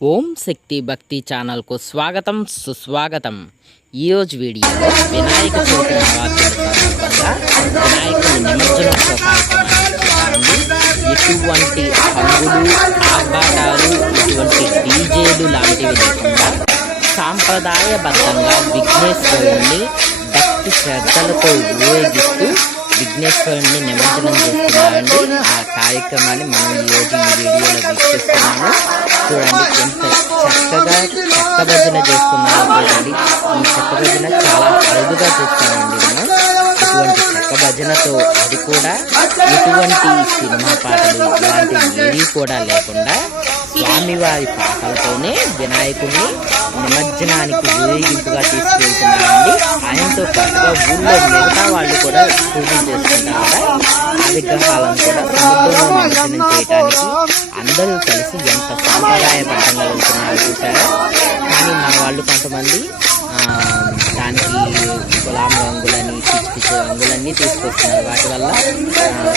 ఓం శక్తి భక్తి ఛానల్కు స్వాగతం సుస్వాగతం. ఈరోజు వీడియోలో వినాయక చవితి నవరాత్రుల సందర్భంగా వినాయకుడి నిమజ్జనోత్సవ కార్యక్రమాన్ని ఎటువంటి హంగులు ఆర్భాటాలు ఎటువంటి డీజేలు లాంటివి లేకుండా సాంప్రదాయబద్ధంగా విఘ్నేశ్వరుణ్ణి భక్తి శ్రద్ధలతో ఉపయోగిస్తూ విఘ్నేశ్వరుణ్ణి నిమజ్జనం చేస్తున్నారండి. ఆ కార్యక్రమాన్ని మనం ఈరోజు ఈ వీడియోలో వీక్షిస్తున్నాము. చూడండి ఎంత చక్కగా చెక్క భజన చేస్తున్నారో చూడండి. ఈ చెక్క భజన చాలా అరుదుగా చూస్తామండి మనం. ఇటువంటి చెక్క భజనతో అది కూడా ఎటువంటి సినిమా పాటలు ఇలాంటివి ఏవి కూడా లేకుండా స్వామివారి పాటలతోనే వినాయకుడిని నిమజ్జనానికి ఊరేగింపుగా తీసుకెళ్తున్నారండి. ఆయనతో పాటుగా ఊళ్ళో మిగతా వాళ్ళు కూడా పూజలు చేసుకుంటారు. ఆ విగ్రహాలను కూడా సముద్రంలో నిమజ్జనం చేయడానికి అందరూ కలిసి ఎంత సాంప్రదాయబద్ధంగా వెళ్తున్నారు చూసారా. కానీ మన వాళ్ళు కొంతమంది దానికి గులాం రంగులని పిచ్చి పిచ్చి రంగులన్నీ తీసుకొస్తున్నారు. వాటి వల్ల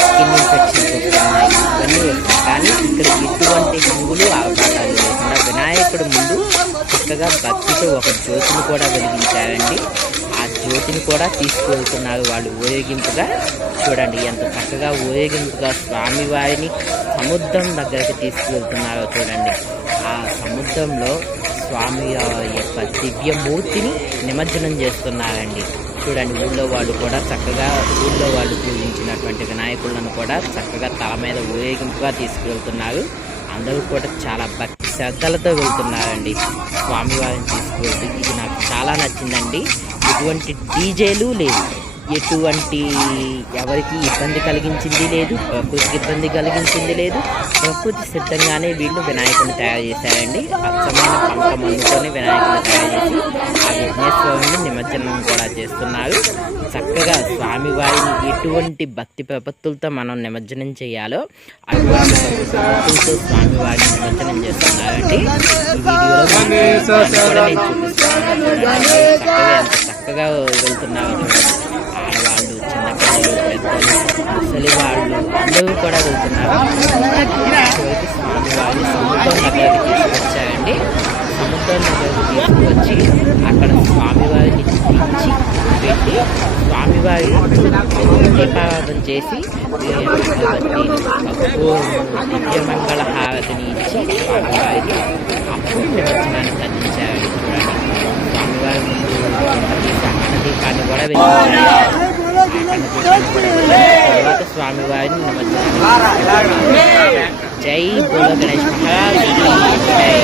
స్కిన్ ఇన్ఫెక్షన్స్ వస్తున్నాయి, ఇవన్నీ వస్తాయి. కానీ ఇక్కడ ఎటువంటి రంగులు ఆర్భాటాలు లేకుండా వినాయకుడి ముందు చక్కగా భక్తితో ఒక జ్యోతిని కూడా వెలిగించారండి. ఆ జ్యోతిని కూడా తీసుకువెళ్తున్నారు వాళ్ళు ఊరేగింపుగా. చూడండి ఎంత చక్కగా ఊరేగింపుగా స్వామివారిని సముద్రం దగ్గరికి తీసుకువెళ్తున్నారో చూడండి. ఆ సముద్రంలో స్వామి యొక్క దివ్యమూర్తిని నిమజ్జనం చేస్తున్నారండి. చూడండి ఊళ్ళో వాళ్ళు కూడా చక్కగా ఊళ్ళో వాళ్ళు పూజించినటువంటి వినాయకులను కూడా చక్కగా తల మీద ఊరేగింపుగా తీసుకువెళ్తున్నారు. అందరూ కూడా చాలా భక్తి శ్రద్ధలతో వెళ్తున్నారండి స్వామివారిని తీసుకువెళ్తూ. ఇది నాకు చాలా నచ్చిందండి. ఎటువంటి డీజేలు లేవు, ఎటువంటి ఎవరికి ఇబ్బంది కలిగించింది లేదు, ప్రకృతికి ఇబ్బంది కలిగించింది లేదు. ప్రకృతి సిద్ధంగానే వీళ్ళు వినాయకుని తయారు చేశారండి. అచ్చమైన పంట మందుతోనే వినాయకుని తయారు చేసి ఆ విఘ్నేశ్వరుని నిమజ్జనం కూడా చేస్తున్నారు. చక్కగా స్వామివారిని ఎటువంటి భక్తి ప్రపత్తులతో మనం నిమజ్జనం చేయాలో అటువంటి భక్తులతో స్వామివారిని నిమజ్జనం చేస్తున్నారండి. ఈ వీడియోలో కూడా నేను చూపిస్తున్నాను. చక్కగా వెళ్తున్నారు. ఆడవాళ్ళు, చిన్నపిల్లలు, పెద్దలు, ముసలి వాళ్ళు అందరూ కూడా వెళ్తున్నారు. స్వామివారిని సముద్రం దగ్గరికి తీసుకొచ్చారండి. సముద్రం దగ్గరికి తీసుకొచ్చి అక్కడ స్వామివారిని తెచ్చి పెట్టి స్వామివారిని దీపారాధన చేసి దివ్యమంగళ హారతిని ఇచ్చి స్వామివారికి అప్పుడు నిమజ్జనానికి అందించారండి. స్వామివారి ముందు దీపాన్ని కూడా వెలిగించారు. తర్వాత స్వామివారిని నిమజ్జనం. జై బోలో గణేష్ మహారాజ్, జై.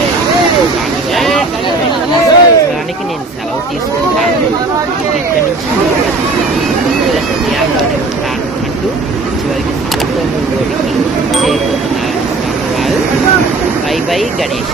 స్వామివారికి నేను సెలవు తీసుకుంటాను. ఇక్కడి నుంచి హృదయాల్లోనే ఉంటాను అంటూ చివరికి సముద్రం ఓడికి చేరుకుంటున్నారు స్వామివారు. By by Ganesh.